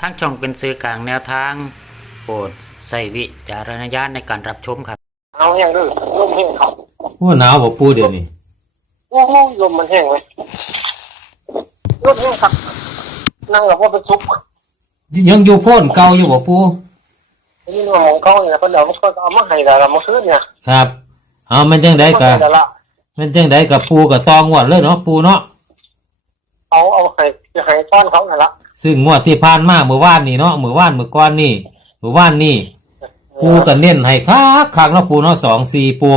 ทั้งช่องเป็นสื่อกลางแนวทาง โปรดใส่วิจารณญาณในการรับชมครับ เอาแห้งด้วยลมแห้งเขาโอ้หนาวบ่ปูเดี๋ยวนี้โอ้โหลมมันแห้งเลยลมแห้งครับนั่งกับว่าเป็นซุปยังอยู่โพ่นเก่าอยู่บ่ปูนี่มันมองเขาเนี่ยเพิ่นเอามาช่วยเอามาให้แล้วเรามาซื้อเนี่ยครับ เอามันจังได๋เอากะให้แล้วละมันจังได๋กับปูกับตองวดเลยเนาะปูเนาะเอาเอาให้จะให้ต้อนเขาเนี่ยละ ซึ่งงวดที่ผ่านมาเมื่อวานนี่เนาะเมื่อวานเมื่อก่อนนี่เมื่อวานนี่ ปูก็เน้นให้คักคักเนาะปูเนาะ2 4ปู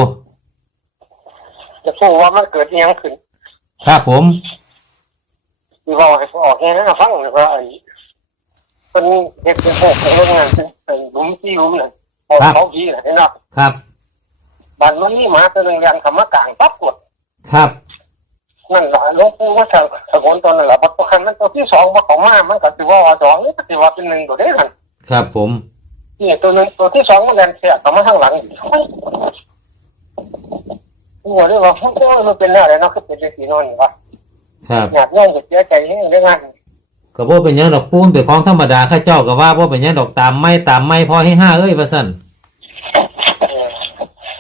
จะพูดว่ามันเกิดอิหยังขึ้นครับผมที่ว่าให้เขาออกแค่นั้นนะฟังเลยว่าไอ้เป็นเด็กเป็นพวกเป็นโรงงานเป็นเป็นหลุมที่หลุมเนี่ยพอเขาผีเนี่ยเห็นเนาะครับบ้านมันนี่หมาตัวหนึงเรียงคำว่ากลางปั๊บกดครับ นั่นแหละหลวงปู่ว่าจะสกุลตอนนั้นแหละพอตัวคันนั้นตัวที่สองมาของมามันก็ถือว่าว่าสองนี่ก็ถือว่าเป็นหนึ่งตัวได้ทันครับผมนี่ตัวหนึงตัวที่สองมันเดินเสียกลับมาข้างหลังอีกหัวเรียกว่าโอ้ยมันเป็นอะไรเนาะคือเป็นเรื่องสีนอนนี่วะครับอยากย่องจะเสียใจให้เรื่องงานก็บ่เป็นหยังดอกปูมันเป็นของธรรมดาข้าเจ้าก็ว่าบ่เป็นหยังดอกตามไม่ตามไม่พอให้ห้าเอ้ยว่าซั่นเออ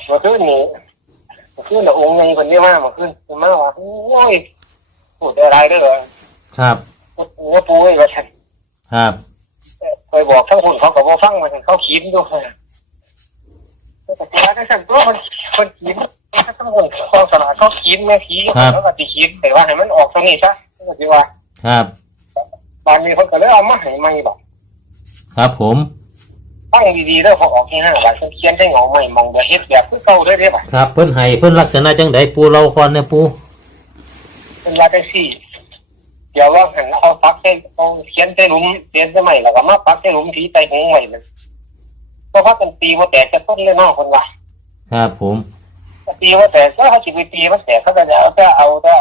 เมื่อคืน นี้เมื่อคืนน่ะองค์ยังคนนี้มากเมื่อคืนคนมาว่าโอ้ยพูดอะไรเด้อครับว่าปูไอ้ว่าฉันครับเคยบอกทั้งคนเขาก็บ่ฟังมาเขาขีดด้วยแต่เวลาที่สั่นตัวมันมันขีดทั้งคนคลองสลาดเขาขีดแม่ขีดเขาก็ติขีดแต่ว่าให้มันออกตรงนี้ซะก็คือว่า ครับบานนี้เขาก็เลยเอามาให้ใหม่บอกครับผม ตั้งดีๆแล้วพอออกที่ห้าบาทเขียนได้งอใหม่มองแบบเฮ็ดแบบคือเก่าได้ได้ป่ะครับ เพิ่นให้เพิ่นลักษณะจังไดปูเราก่อนเนี่ยปูเป็นยาแท็กซี่เดี๋ยวว่าหันเอาปักได้เอาเขียนได้หลุมเขียนได้ใหม่แล้วก็มาปักได้หลุมผีใต้หงใหม่เลยเพราะว่าเป็นตีว่าแตกจะต้นเลยนอกคนว่าครับผมตีว่าแตกก็เขาจะไปตีว่าแตกเขาก็จะเอาแต่เอาแต่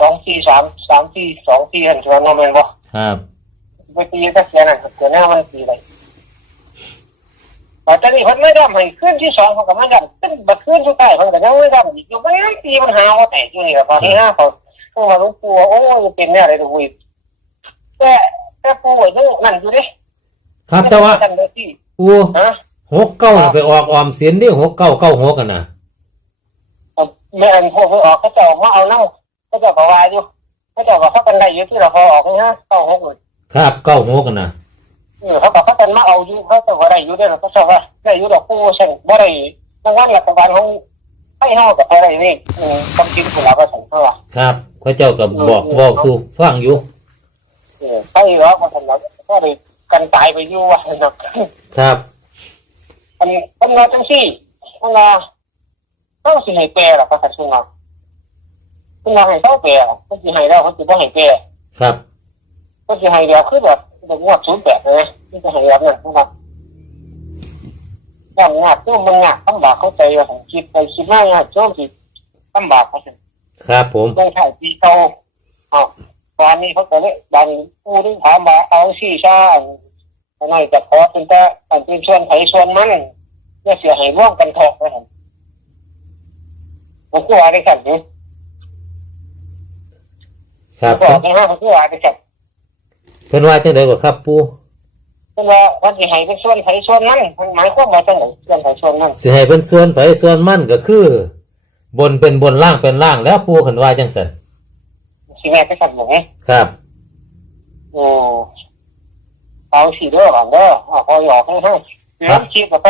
สองสี่สามสามสี่สองสี่หันชวนนอมเมนบ่ครับไปตีก็เสียนั่นเสียหน้ามันตีอะไรแต่ตอนนี้เพิ่นไม่ได้ให้ขึ้นที่สองเขาก็ไม่ได้ขึ้นบัดขึ้นสุดท้ายเพิ่นก็ยังไม่ได้อีกอยู่ไม่ได้ตีมันหาว่าแตกอยู่นี่ก็พอที่ห้าเขาเพิ่งมารู้ปัวโอ้ยเป็นแน่อะไรดูวิแต่แต่ปูไอ้เรื่องนั่นอยู่ดิครับแต่ว่ากันเลยที่ปูฮะหกเก้าน่ะไปออกออมสินดิหกเก้าเก้าหกกันนะแม่อันพวกเพิ่นออกเขาจะออกมาเอาเน่าเขาจะบอกว่าอยู่เขาจะบอกเขาเป็นไรอยู่ที่เราพอออกนี่ฮะเก้าหกเลยครับเก้าหกกันนะ เออเขาบอกเขาเป็นมาเอาอยู่เขาจะว่าได้อยู่ได้หรอเขาจะว่าได้อยู่ดอกปูเช่นบ่ได้รางวัลรัฐบาลของให้เฮากับอะไรนี่อืมต้องกินผลประโยชน์เขาว่าครับพระเจ้ากับบอกบอกสู่ฟังอยู่เออให้แล้วก็ทำแล้วก็เลยกันตายไปอยู่ว่าเนาะครับอันอันว่าจังซี่อันว่าต้องสิให้แปลหรอกภาษาสุนทรคุณว่าให้เท่าแปลเขาสิให้แล้วเขาสิบ่ให้แปลครับเขาสิให้แล้วคือแบบ แบบงวดศูนย์แปดนะที่จะให้แบบนั้นนะครับอย่างงาดเนี่ยมันงาดต้องบากเข้าใจว่าผมคิดไปคิดมากงาดช่วงสิต้องบากเขาสิครับผมต้องถ่ายปีเก่าอ้าวตอนนี้เขาก็เลยดันผู้ที่ถามมาเอาซี่ชาอันนั้นจะขอเป็นแต่อันเป็นส่วนไผส่วนมันเนี่ยเสียหายร่วมกันเถอะนะครับผมก็ว่าได้สั่นนี้ครับผมบอกนะฮะผมก็ว่าได้สั่นเพิ่นว่าจังไดก็ครับปูเพราะว่าวันที่ให้เป็นส่วนไผส่วนมันมันหมายความว่าจังไหนส่วนไผส่วนมันสิให้เพิ่นส่วนไปส่วนมันก็คือ บนเป็นบนล่างเป็นล่างแล้วปูเพิ่นว่าจังซั่นสิแม่ไปสั่นหมูครับโอ้เอาสีเด้อหลังเด้อเอาพอหยอกให้ให้เดี๋ยวคิดกับไป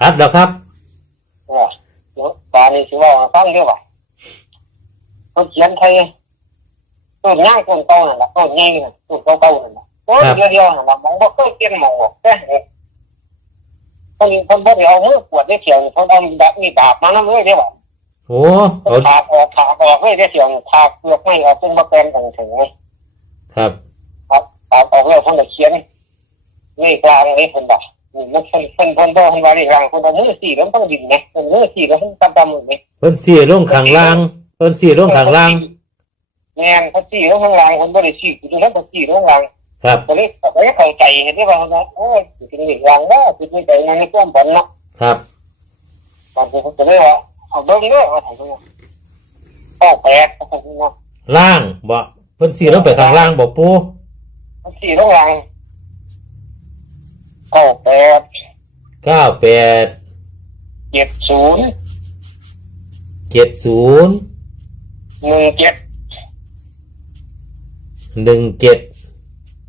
ครับแล้วครับเออเดี๋ยวตอนนี้สิว่าฟังเด้อว่าเขาเขียนไทย ต้นย่างต้นโตนั่นแหละต้นใหญ่น่ะต้นโตๆนั่นแหละต้นเดียวๆนั่นแหละมองบ่เคยเปลี่ยนหมองหรอกแต่คนคนบ่ได้เอามือกวดได้เขียวเขาเอาแบบมีดาบมาน้ำเลยเด้อว่าโอ้เอาถากออกถากออกเลยได้เขียวถากเปลือกไม่ออกซึ่งบ่เป็นกันถึงเลยครับครับถากออกแล้วเพิ่นก็เขียนนี่กลางนี่เพิ่นบอกนี่มันเพิ่นเพิ่นเพิ่นบ่เพิ่นว่านี่กลางเพิ่นเอามือสี่แล้วมันต้องดินนะเพิ่นมือสี่แล้วมันตำๆนี่เพิ่นสี่ลงข้างล่างเพิ่นสี่ลงข้างล่าง แม่นเขาสี่ลงข้างล่างคนบ่ได้สี่คือนั้นเขาสี่ลงข้างล่างครับก็เลยก็เลยเข้าใจเห็นได้ว่าว่าโอ้ยสิเป็นอย่างล่างว่าสิเป็นใจมันในความฝันเนาะครับตอนนี้เขาก็เลยว่าเอาเบิ่งเด้อว่าซั่นเนาะออกแปลกว่าซั่นเนาะล่างบ่เพิ่นสี่ลงไปข้างล่างบ่ปูเขาสี่ลงล่างเก้าแปดเก้าแปดเจ็ดศูนย์เจ็ดศูนย์หนึ่งเจ็ด หนึ่งเจ็ด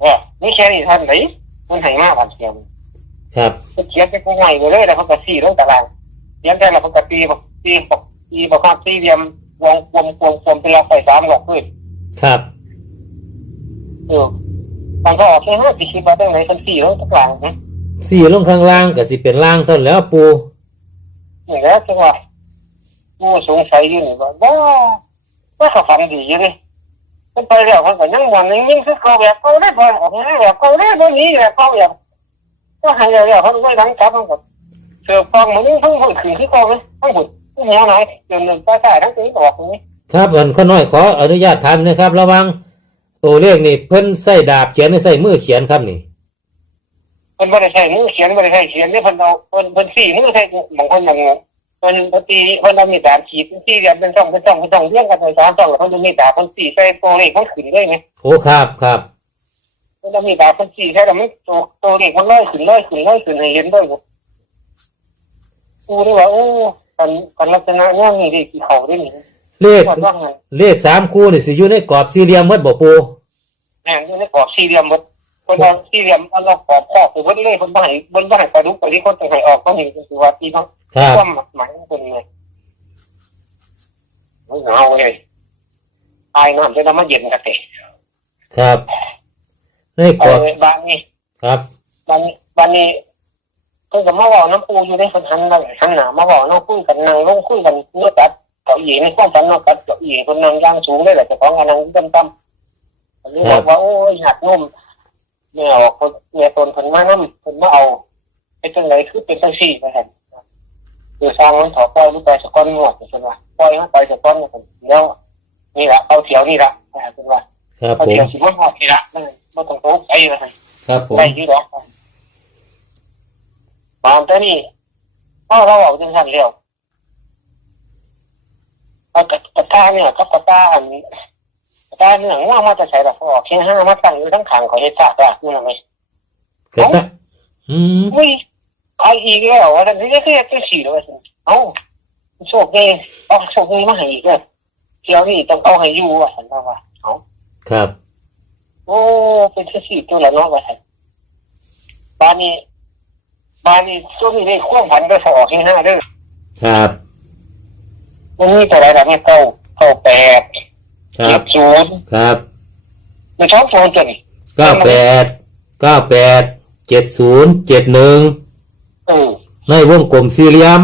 เนี่ยนี่แค่นี้ท่านไหนมันให้มากกว่าเทียมครับเขาเขียนไปกูใหม่ไปเลยแล้วเขาก็สี่ลงตารางเขียนแต่ละเขาก็ตีบอกตีบอกตีบอกความตีเรียมวงกลมกลมกลมเป็นเราใส่สามหลอกด้วยครับเออตอนก็ออกแค่ห้าปีคิดว่าตั้งไหนเป็นสี่ลงตารางนะสี่ลงข้างล่างก็สิเป็นล่างเท่านั้นแล้วปูนี่แหละจังหวะกูสงสัยอยู่นี่ว่าว้าว่าเขาฟังดีอยู่ดิ มันไปแล้วเขาก็ยังวันนึงยิ่งคือเขาแบบเขาได้พอออกมาแบบเขาได้พวกนี้แบบเขาแบบก็หายแล้วเขาไม่ดังจับมันก็เสือฟองมันนี่ทั้งหุ่นขืนคือเขาไหมทั้งหุ่นทั้งหัวไหนเดินเดินใต้ๆทั้งตัวนี้บอกตรงนี้ครับอันข้าน้อยขออนุญาตถามนะครับ ระวังตัวเลขนี่เพิ่นใส่ดาบเขียนหรือใส่มือเขียนครับนี่เพิ่นบ่ได้ใช้มือเขียนบ่ได้ใช้เขียนนี่เพิ่นเอาเพิ่นเพิ่นสี่มือใช้บางคนบาง เพิ่นเพิ่นตีเพิ่นเอามีดดาบขีดเป็นสี่เหลี่ยมเป็นช่องเป็นช่องเป็นช่องเรียงกันเป็นสามช่องแล้วเพิ่นเอามีดดาบเพิ่นสี่ใส่ตัวเลขมันขึ้นเลยไงโอ้ครับครับเพิ่นเอามีดดาบเพิ่นสี่ใส่แล้วมันตัวตัวเลขมันลอยขึ้นลอยขึ้นลอยขึ้นให้เห็นด้วยกูนี่ว่าโอ้กันกันลักษณะเนี้ยนี่ดิที่เขาได้นี่เลขว่าว่าไงเลขสามคู่นี่สิอยู่ในกรอบสี่เหลี่ยมหมดบ่ปูแม่นอยู่ในกรอบสี่เหลี่ยมหมด เพิ่นเอาสี่เหลี่ยมเอากรอบขอบไปเบิดเลยเพิ่นบ่ให้เพิ่นบ่ให้ปลาดุกไปที่คนจะให้ออกก็นี่คือว่าที่เขาครับความหมายของคนไงไม่เอาเลยตายน้ำจะต้องมาเย็นกันเตะครับในกเอารอบเลยบ้านนี้ครับบ้านนี้บ้านนี้เพิ่งจะมาบอกน้ำปูอยู่ในคนทันนั่นทันหนามาบอกน้องคุยกันนั่งลงคุยกันเมื่อตัดเก้าอี้ในความฝันน้องตัดเก้าอี้คนนั่งย่างสูงได้แหละแต่ของกันนั่งต่ำต่ำอันนี้บอกว่าโอ้ยหักนุ่ม เนี่ยออกคนเนี่ยตนคนมาน้ำคนมาเอาเป็นจังไรคือเป็นจังสี่ไปกันคือสร้างมันถอดปล่อยมันไปสะก้อนงวดเป็นว่าปล่อยมันไปสะก้อนเนี่ยแล้วนี่แหละเอาเถียวนี่แหละเป็นว่าครับเอาผมเถียวสิมันหอดนี่ละมันมันต้องโต๊ะไปเลย ครับผม ไม่ที่หรอกตามแต่นี่พ่อเราบอกจังสันเรียวเอากระกระตาเนี่ยกับกระตาอันนี้กระ ตาเนี่ยว่ามาจะใช้แบบออกแค่ห้ามาตั้งอยู่ทั้งขังของเฮซ่าก็นี่ไงเกิดนะอืมอุ้ยใครอีกแล้วว่าแต่นี่ก็คือจะสี่แล้วเอ้าโชคดีเอาโชคดีมาให้อีกเลยเที่ยวนี้ต้องเอาให้อยู่อะฉันว่าเอาครับ โอ้เป็นที่สี่ตัวละน้องว่าฉันบ้านนี้บ้านนี้ช่วงนี้ได้ควบพันได้สออกที่ห้าเด้อครับมันมีตัวอะไรแบบนี้เก้าเก้าแปด ครัเจ็บ ดศูนย์ครับมีช่องโซนตัวนี้เก้าแปดเก้าแปดเจ็ดศูนย์เจ็ดหนึ่งเออในวงกลมสี่เหลี่ยม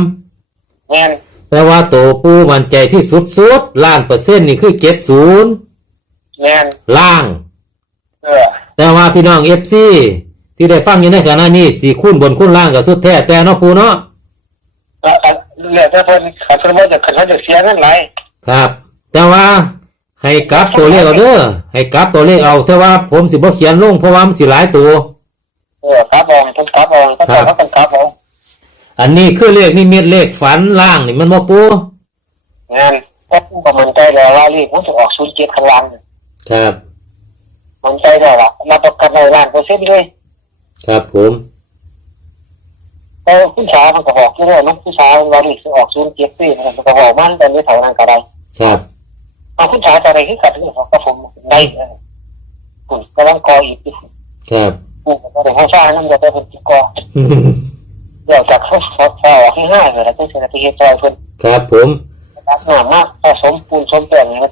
แม่นแปลว่าโตปูมันใจที่สุดสุดๆล้านเปอร์เซ็นต์นี่คือเจ็ดศูนย์แม่นล่าง เออแต่ว่าพี่น้องเอฟซีที่ได้ฟังอยู่ในขณะนี้สี่คูณบนคูณล่างกับสุดแท้แต่เนาะปูเนาะแล้วก็เหลือแต่เพิ่นขันเพิ่นว่าจะขันเขาจะเสียเงินหลายครับ แต่ว่า ให้กลับตัวเลขเอาเด้อให้กลับตัวเลขเอาแต่ว่าผมสิบ่เขียนลงเพราะว่ามันสิหลายตัว เออครับอองต้องครับอองต้องครับต้องครับอองอันนี้คือเลขนิมิตเลขฝันล่างนี่มันบ่ปูงานก็ประมันใจแล้วว่ารีบมันจะออกศูนย์เจ็ดข้างล่างครับมันใจแล้วล่ะมาประกันในล้านเปอร์เซ็นต์เลย ครับผมแต่ผู้ชายมันก็บอกที่ว่ามันผู้ชายเราหลีกออกศูนย์เจ็ดปีมันก็บอกมันแต่ไม่เท่านั้นก็ได้ครับ เอาผู้ชายอะไรที่กัดที่เขาก็ผมได้คุณก็ต้องกออีกที่ครับกูก็ได้ผู้านั่นจะได้เป็นที่กอเดี๋ยวจากเขาเขาเขาออกให้ห้าเลยแล้วก็เสียทีจอยเพิ่นครับผมหนามากผสมปูนชมแต่งนะครับ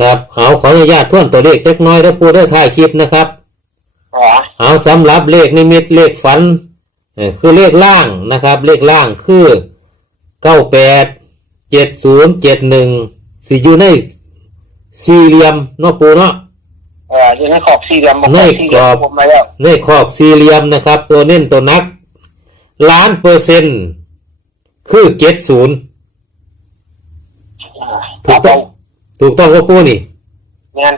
ครับเอาขออนุญาตทวนตัวเลขเล็กน้อยแล้วปูได้ถ่ายคลิปนะครับเอาสำหรับเลขนิมิตเลขฝันคือเลขล่างนะครับ เลขล่างคือเก้าแปดเจ็ดศูนย์เจ็ดหนึ่งสิอยู่ใน สี่เหลี่ยมเนาะปูเนาะเอออยู่ในขอบสี่เหลี่ยมบอกว่าสี่เหลี่ยมผมมาแล้วในขอบสี่เหลี่ยมนะครับ ตัวเน้นตัวนัก ล้านเปอร์เซ็นต์คือเจ็ดศูนย์ถูกต้อง ถูกต้องว่าปูนี่ งาน